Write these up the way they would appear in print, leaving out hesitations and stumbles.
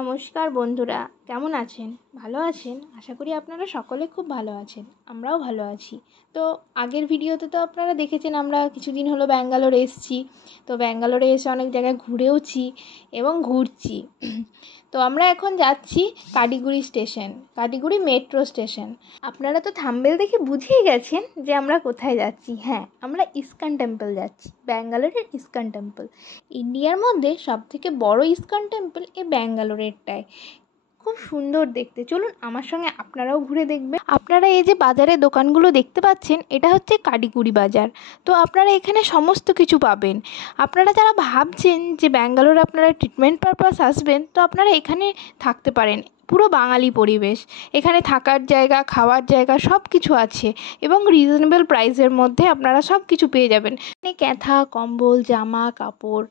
নমস্কার বন্ধুরা, কেমন আছেন? ভালো আছেন? আশা করি আপনারা সকলে খুব ভালো আছেন। আমরাও ভালো আছি। তো আগের ভিডিওতে তো আপনারা দেখেছেন আমরা কিছুদিন হলো ব্যাঙ্গালোর এসেছি। তো ব্যাঙ্গালোরে এসে অনেক জায়গায় ঘুরেওছি এবং ঘুরছি। তো আমরা এখন যাচ্ছি কাটিগুড়ি স্টেশন, কাটিগুড়ি মেট্রো স্টেশন। আপনারা তো থাম্বনেল দেখে বুঝেই গেছেন যে আমরা কোথায় যাচ্ছি। হ্যাঁ, আমরা ইস্কন টেম্পল যাচ্ছি, ব্যাঙ্গালোরের ইস্কন টেম্পল। ইন্ডিয়ার মধ্যে সবথেকে বড় ইস্কন টেম্পল এই ব্যাঙ্গালোরেরটাই। খুব সুন্দর দেখতে। চলুন আমার সঙ্গে আপনারাও ঘুরে দেখবেন। আপনারা এই যে বাজারের দোকানগুলো দেখতে পাচ্ছেন, এটা হচ্ছে কাটিগুড়ি বাজার। তো আপনারা এখানে সমস্ত কিছু পাবেন। আপনারা যারা ভাবছেন যে ব্যাঙ্গালোরে আপনারা ট্রিটমেন্ট পারপাস আসবেন, তো আপনারা এখানে থাকতে পারেন। পুরো বাঙালি পরিবেশ, এখানে থাকার জায়গা, খাওয়ার জায়গা সব কিছু আছে এবং রিজনেবল প্রাইসের মধ্যে আপনারা সব কিছু পেয়ে যাবেন। এখানে কাঁথা, কম্বল, জামা কাপড়,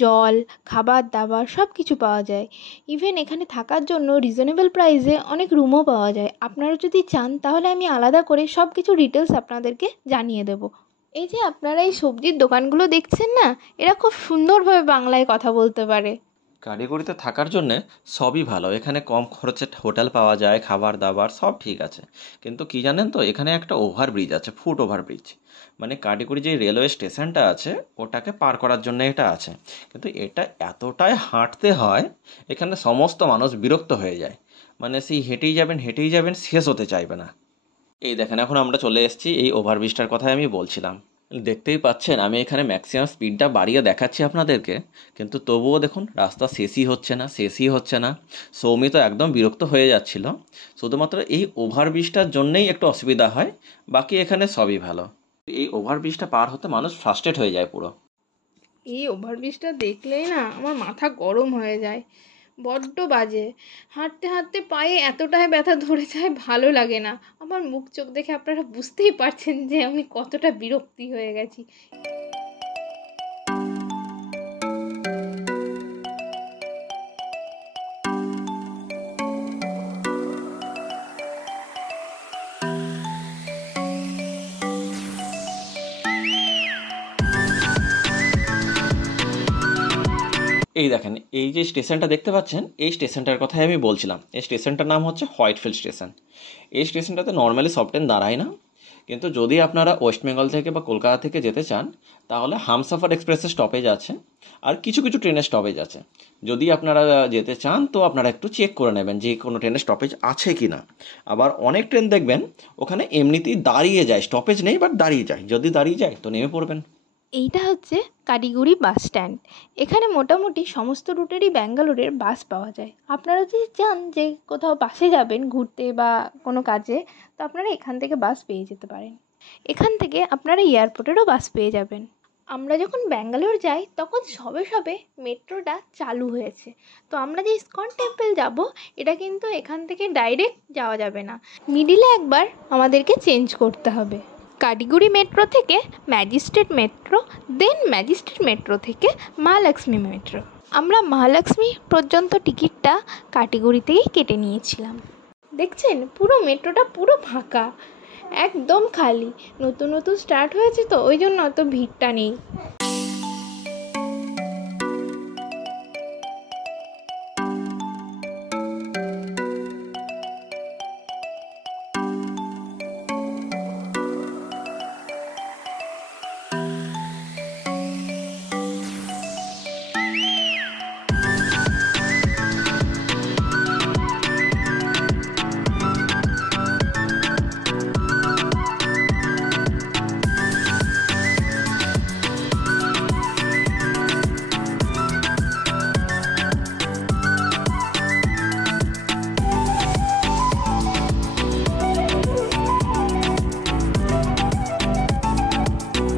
জল, খাবার দাবার সব কিছু পাওয়া যায়। ইভেন এখানে থাকার জন্য রিজনেবল প্রাইসে অনেক রুমও পাওয়া যায়। আপনারা যদি চান তাহলে আমি আলাদা করে সব কিছু ডিটেলস আপনাদেরকে জানিয়ে দেবো। এই যে আপনারা এই সবজির দোকানগুলো দেখছেন না, এরা খুব সুন্দরভাবে বাংলায় কথা বলতে পারে। কারিগরিতে থাকার জন্যে সবই ভালো। এখানে কম খরচে হোটেল পাওয়া যায়, খাবার দাবার সব ঠিক আছে। কিন্তু কি জানেন তো, এখানে একটা ওভারব্রিজ আছে, ফুট ওভারব্রিজ। মানে কারিগরি যে রেলওয়ে স্টেশনটা আছে ওটাকে পার করার জন্য এটা আছে। কিন্তু এটা এতটাই হাঁটতে হয়, এখানে সমস্ত মানুষ বিরক্ত হয়ে যায়। মানে সেই হেঁটেই যাবেন, শেষ হতে চাইবে না। এই দেখেন, এখন আমরা চলে এসেছি এই ওভারব্রিজটার কথাই আমি বলছিলাম। দেখতেই পাচ্ছেন আমি এখানে ম্যাক্সিমাম স্পিডটা বাড়িয়ে দেখাচ্ছি আপনাদেরকে, কিন্তু তবুও দেখুন রাস্তা শেষই হচ্ছে না। সৌমি তো একদম বিরক্ত হয়ে যাচ্ছিল। শুধুমাত্র এই ওভারব্রিজটার জন্যেই একটু অসুবিধা হয়, বাকি এখানে সবই ভালো। এই ওভারব্রিজটা পার হতে মানুষ ফ্রাস্ট্রেট হয়ে যায় পুরো। এই ওভারব্রিজটা দেখলেই না আমার মাথা গরম হয়ে যায়, বড্ড বাজে। হাঁটতে হাঁটতে পায়ে এতটাই ব্যথা ধরে যায়, ভালো লাগে না। আমার মুখ চোখ দেখে আপনারা বুঝতেই পারছেন যে আমি কতটা বিরক্তি হয়ে গেছি। এই দেখেন, এই যে স্টেশনটা দেখতে পাচ্ছেন, এই স্টেশনটার কথাই আমি বলছিলাম। এই স্টেশনটার নাম হচ্ছে হোয়াইটফিল্ড স্টেশন। এই স্টেশনটাতে নর্মালি সব ট্রেন দাঁড়ায় না, কিন্তু যদি আপনারা ওয়েস্ট বেঙ্গল থেকে বা কলকাতা থেকে যেতে চান তাহলে হামসফর এক্সপ্রেসের স্টপেজ আছে, আর কিছু কিছু ট্রেনের স্টপেজ আছে। যদি আপনারা যেতে চান তো আপনারা একটু চেক করে নেবেন যে কোনো ট্রেনের স্টপেজ আছে কি না। আবার অনেক ট্রেন দেখবেন ওখানে এমনিতেই দাঁড়িয়ে যায়, স্টপেজ নেই বাট দাঁড়িয়ে যায়। যদি দাঁড়িয়ে যায় তো নেমে পড়বেন। এইটা হচ্ছে কাটিগুড়ি বাস স্ট্যান্ড। এখানে মোটামুটি সমস্ত রুটেরই ব্যাঙ্গালোরের বাস পাওয়া যায়। আপনারা যদি চান যে কোথাও বাসে যাবেন ঘুরতে বা কোনো কাজে, তো আপনারা এখান থেকে বাস পেয়ে যেতে পারেন। এখান থেকে আপনারা এয়ারপোর্টেরও বাস পেয়ে যাবেন। আমরা যখন ব্যাঙ্গালোর যাই তখন সবে সবে মেট্রোটা চালু হয়েছে। তো আমরা যে ইস্কন টেম্পল যাব, এটা কিন্তু এখান থেকে ডাইরেক্ট যাওয়া যাবে না, মিডিলে একবার আমাদেরকে চেঞ্জ করতে হবে। কাটিগুড়ি মেট্রো থেকে ম্যাজিস্ট্রেট মেট্রো, দেন ম্যাজিস্ট্রেট মেট্রো থেকে মহালক্ষ্মী মেট্রো। আমরা মহালক্ষ্মী পর্যন্ত টিকিটটা কাটিগুড়ি থেকেই কেটে নিয়েছিলাম। দেখছেন পুরো মেট্রোটা পুরো ফাঁকা, একদম খালি। নতুন নতুন স্টার্ট হয়েছে তো ওই জন্য অত ভিড়টা নেই।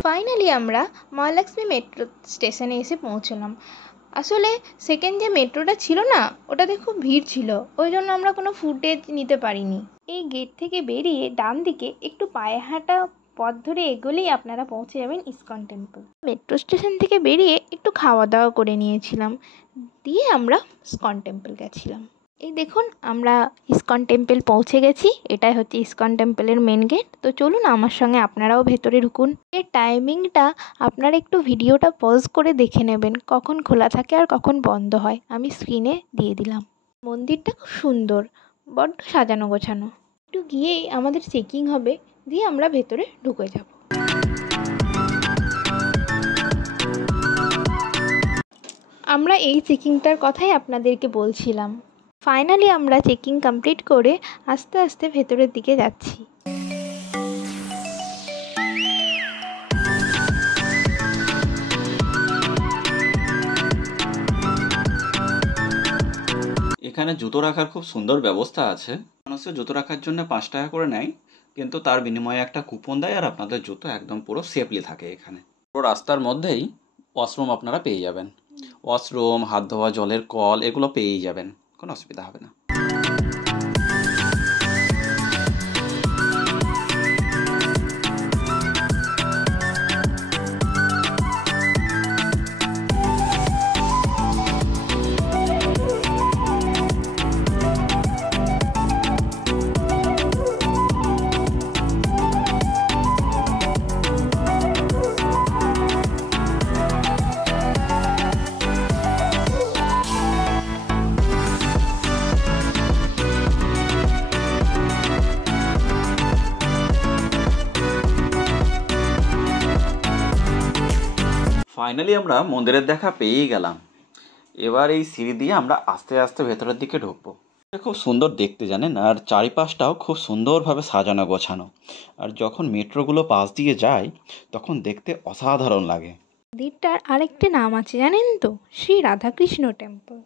ফাইনালি আমরা মহালক্ষ্মী মেট্রো স্টেশনে এসে পৌঁছলাম। আসলে সেকেন্ড যে মেট্রোটা ছিল না, ওটাতে খুব ভিড় ছিল, ওই জন্য আমরা কোনো ফুটেজ নিতে পারিনি। এই গেট থেকে বেরিয়ে ডান দিকে একটু পায়ে হাঁটা পথ ধরে এগোলেই আপনারা পৌঁছে যাবেন ইস্কন টেম্পল। মেট্রো স্টেশন থেকে বেরিয়ে একটু খাওয়া দাওয়া করে নিয়েছিলাম, দিয়ে আমরা ইস্কন টেম্পল গেছিলাম। এই দেখুন আমরা ইস্কন টেম্পল পৌঁছে গেছি। এটাই হচ্ছে ইস্কন টেম্পলের মেন গেট। তো চলুন আমার সঙ্গে আপনারাও ভেতরে ঢুকুন। এর টাইমিংটা আপনারা একটু ভিডিওটা পজ করে দেখে নেবেন, কখন খোলা থাকে আর কখন বন্ধ হয়। আমি স্ক্রিনে দিয়ে দিলাম। মন্দিরটা খুব সুন্দর, বড্ড সাজানো গোছানো। একটু গিয়েই আমাদের চেকিং হবে, দিয়ে আমরা ভেতরে ঢুকে যাব। আমরা এই চেকিংটার কথাই আপনাদেরকে বলছিলাম। ফাইনালি আমরা চেকিং কমপ্লিট করে আস্তে আস্তে ভেতরের দিকে যাচ্ছি। এখানে জুতো রাখার খুব সুন্দর ব্যবস্থা আছে। মানুষের জুতো রাখার জন্য 5 টাকা করে নেয়, কিন্তু তার বিনিময়ে একটা কুপন দেয় আর আপনাদের জুতো একদম পুরো সেফলি থাকে এখানে। পুরো রাস্তার মধ্যেই ওয়াশরুম আপনারা পেয়ে যাবেন। ওয়াশরুম, হাত ধোয়া জলের কল এগুলো পেয়েই যাবেন, কোনো অসুবিধা হবে না। ফাইনালি আমরা মন্দিরের দেখা পেয়েই গেলাম। এবার এই সিঁড়ি দিয়ে আমরা আস্তে আস্তে ভেতরের দিকে ঢুকবো। এটা খুব সুন্দর দেখতে, জানেন, আর চারিপাশটাও খুব সুন্দরভাবে সাজানো গোছানো। আর যখন মেট্রোগুলো পাশ দিয়ে যায় তখন দেখতে অসাধারণ লাগে। মন্দিরটার আরেকটি নাম আছে জানেন তো, শ্রী রাধাকৃষ্ণ টেম্পল।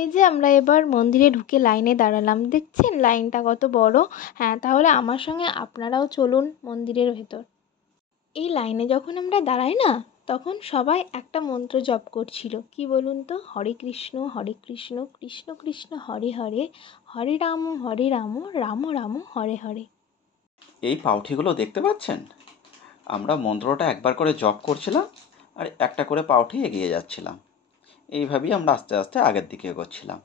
এই যে আমরা এবার মন্দিরে ঢুকে লাইনে দাঁড়ালাম, দেখছেন লাইনটা কত বড়। হ্যাঁ, তাহলে আমার সঙ্গে আপনারাও চলুন মন্দিরের ভেতর। এই লাইনে যখন আমরা দাঁড়াই না, তখন সবাই একটা মন্ত্র জপ করছিল। কি বলুন তো, হরে কৃষ্ণ কৃষ্ণ কৃষ্ণ হরে হরে, হরে রাম রাম রাম হরে হরে। এই পাউঠিগুলো দেখতে পাচ্ছেন? আমরা মন্ত্রটা একবার করে জপ করছিলাম আর একটা করে পাউঠি এগিয়ে যাচ্ছিলাম। এইভাবেই আমরা আস্তে আস্তে আগের দিকে এগোচ্ছিলাম।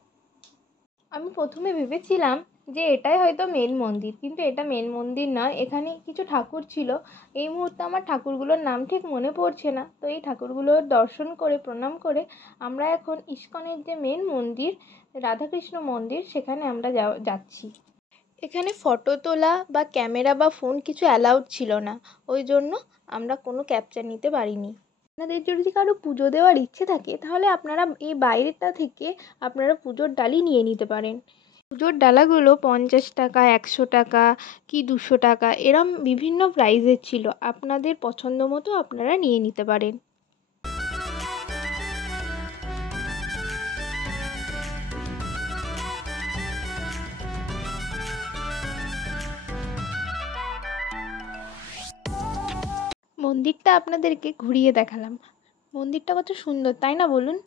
আমি প্রথমে ভেবেছিলাম যে এটাই হয়তো মেন মন্দির, কিন্তু এটা মেন মন্দির নয়। এখানে কিছু ঠাকুর ছিল। এই মুহূর্তে আমার ঠাকুরগুলোর নাম ঠিক মনে পড়ছে না। তো এই ঠাকুরগুলোর দর্শন করে প্রণাম করে আমরা এখন ইস্কনের যে মেন মন্দির, রাধাকৃষ্ণ মন্দির, সেখানে আমরা যাচ্ছি। এখানে ফটো তোলা বা ক্যামেরা বা ফোন কিছু অ্যালাউড ছিল না, ওই জন্য আমরা কোনো ক্যাপচার নিতে পারিনি। আপনাদের যদি কারো পুজো দেওয়ার ইচ্ছে থাকে তাহলে আপনারা এই বাইরেটা থেকে আপনারা পুজোর ডালি নিয়ে নিতে পারেন। পুজোর ডালাগুলো 50 টাকা, 100 টাকা কি 200 টাকা এরম বিভিন্ন প্রাইসের ছিল। আপনাদের পছন্দ মতো আপনারা নিয়ে নিতে পারেন। মন্দিরটা আপনাদেরকে ঘুরিয়ে দেখালাম। মন্দিরটা কত সুন্দর, তাই না বলুন?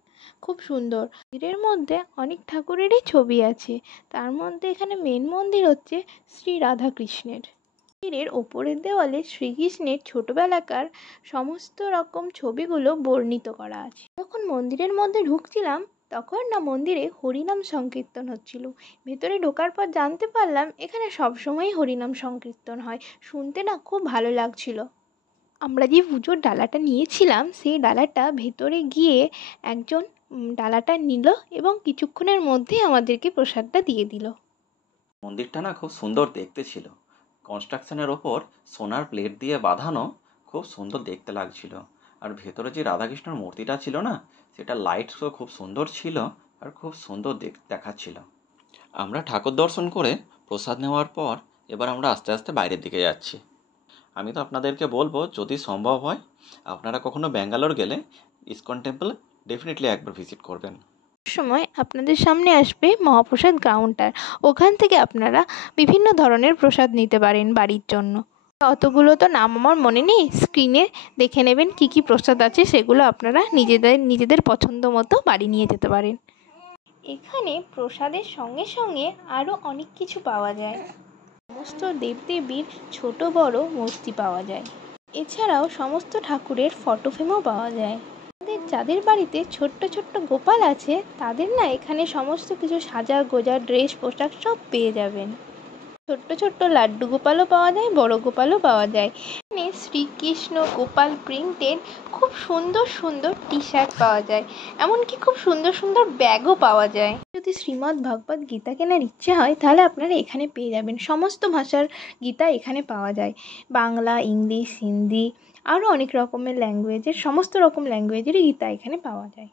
খুব সুন্দর। মন্দিরের মধ্যে অনেক ঠাকুরেরই ছবি আছে। তার মধ্যে এখানে মেন মন্দির হচ্ছে শ্রী রাধাকৃষ্ণের। মন্দিরের ওপরের দেওয়ালে শ্রীকৃষ্ণের ছোটবেলাকার সমস্ত রকম ছবিগুলো বর্ণিত করা আছে। যখন মন্দিরের মধ্যে ঢুকছিলাম তখন না মন্দিরে হরিনাম সংকীর্তন হচ্ছিল। ভেতরে ঢোকার পর জানতে পারলাম এখানে সবসময়ই হরিনাম সংকীর্তন হয়। শুনতে না খুব ভালো লাগছিল। আমরা যে পুজোর ডালাটা নিয়েছিলাম সেই ডালাটা ভেতরে গিয়ে একজন ডালাটা নিল এবং কিছুক্ষণের মধ্যেই আমাদেরকে প্রসাদটা দিয়ে দিল। মন্দিরটা না খুব সুন্দর দেখতে ছিল। কনস্ট্রাকশনের ওপর সোনার প্লেট দিয়ে বাঁধানো, খুব সুন্দর দেখতে লাগছিল। আর ভেতরে যে রাধাকৃষ্ণর মূর্তিটা ছিল না, সেটা লাইট শো খুব সুন্দর ছিল আর খুব সুন্দর দেখাচ্ছিল। আমরা ঠাকুর দর্শন করে প্রসাদ নেওয়ার পর এবার আমরা আস্তে আস্তে বাইরের দিকে যাচ্ছি। আমি তো আপনাদেরকে বলবো, যদি সম্ভব হয় আপনারা কখনো ব্যাঙ্গালোর গেলে ইসকন টেম্পল ডেফিনেটলি একবার ভিজিট করবেন। সময় আপনাদের সামনে আসবে মহাপ্রসাদ কাউন্টার। ওখান থেকে আপনারা বিভিন্ন ধরনের প্রসাদ নিতে পারেন বাড়ির জন্য। অতগুলো তো নাম আমার মনে নেই, স্ক্রিনে দেখে নেবেন কি কি প্রসাদ আছে, সেগুলো আপনারা নিজেদের পছন্দ মতো বাড়ি নিয়ে যেতে পারেন। এখানে প্রসাদের সঙ্গে সঙ্গে আরও অনেক কিছু পাওয়া যায়। সমস্ত দেবদেবীর ছোট বড় মূর্তি পাওয়া যায়। এছাড়াও সমস্ত ঠাকুরের ফটো ফ্রেমও পাওয়া যায়। যাদের বাড়িতে ছোট্ট ছোট্ট গোপাল আছে তাদের না এখানে সমস্ত কিছু সাজা গোজা ড্রেস পোশাক সব পেয়ে যাবেন। ছোট্ট ছোট্ট লাড্ডু গোপালও পাওয়া যায়, বড় গোপালও পাওয়া যায়। এখানে শ্রীকৃষ্ণ গোপাল প্রিন্টের খুব সুন্দর সুন্দর টি শার্ট পাওয়া যায়, এমনকি খুব সুন্দর সুন্দর ব্যাগও পাওয়া যায়। যদি শ্রীমদ্ ভগবদ্ গীতা কেনার ইচ্ছে হয় তাহলে আপনারা এখানে পেয়ে যাবেন। সমস্ত ভাষার গীতা এখানে পাওয়া যায়, বাংলা, ইংলিশ, হিন্দি, আরও অনেক রকমের ল্যাঙ্গুয়েজের, সমস্ত রকম ল্যাঙ্গুয়েজেরই গীতা এখানে পাওয়া যায়।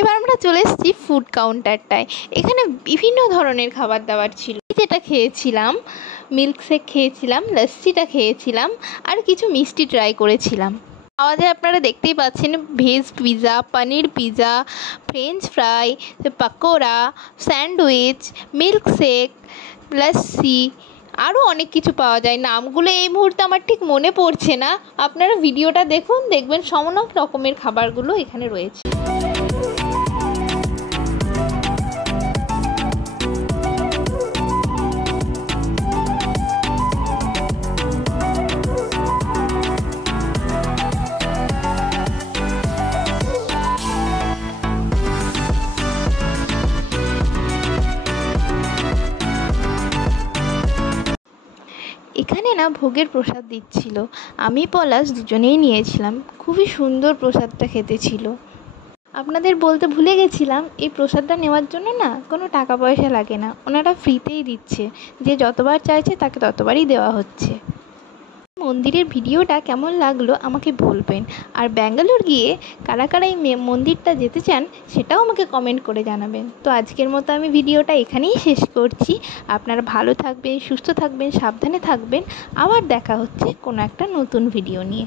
এবার আমরা চলে এসেছি ফুড কাউন্টারটায়। এখানে বিভিন্ন ধরনের খাবার দাবার ছিল। যেটা খেয়েছিলাম, মিল্কশেক খেয়েছিলাম, লস্যিটা খেয়েছিলাম, আর কিছু মিষ্টি ট্রাই করেছিলাম। পাওয়া যায় আপনারা দেখতেই পাচ্ছেন veg pizza, paneer pizza, French fry, pakora, sandwich, milkshake, lassi, আরও অনেক কিছু পাওয়া যায়। নামগুলো এই মুহূর্তে আমার ঠিক মনে পড়ছে না, আপনারা ভিডিওটা দেখুন, দেখবেন সমস্ত রকমের খাবারগুলো এখানে রয়েছে। এখানে না ভোগের প্রসাদ দিচ্ছিল, আমি পলাশ দুজনেই নিয়েছিলাম। খুবই সুন্দর প্রসাদটা খেতে ছিল। আপনাদের বলতে ভুলে গেছিলাম, এই প্রসাদটা নেওয়ার জন্য না কোনো টাকা পয়সা লাগে না, ওনারা ফ্রিতেই দিচ্ছে, যে যতবার চাইছে তাকে ততবারই দেওয়া হচ্ছে। মন্দিরের ভিডিওটা কেমন লাগলো আমাকে বলবেন, আর ব্যাঙ্গালোর গিয়ে কারা কারা এই মন্দিরটা যেতে চান সেটাও আমাকে কমেন্ট করে জানাবেন। তো আজকের মতো আমি ভিডিওটা এখানেই শেষ করছি। আপনারা ভালো থাকবেন, সুস্থ থাকবেন, সাবধানে থাকবেন। আবার দেখা হচ্ছে কোনো একটা নতুন ভিডিও নিয়ে।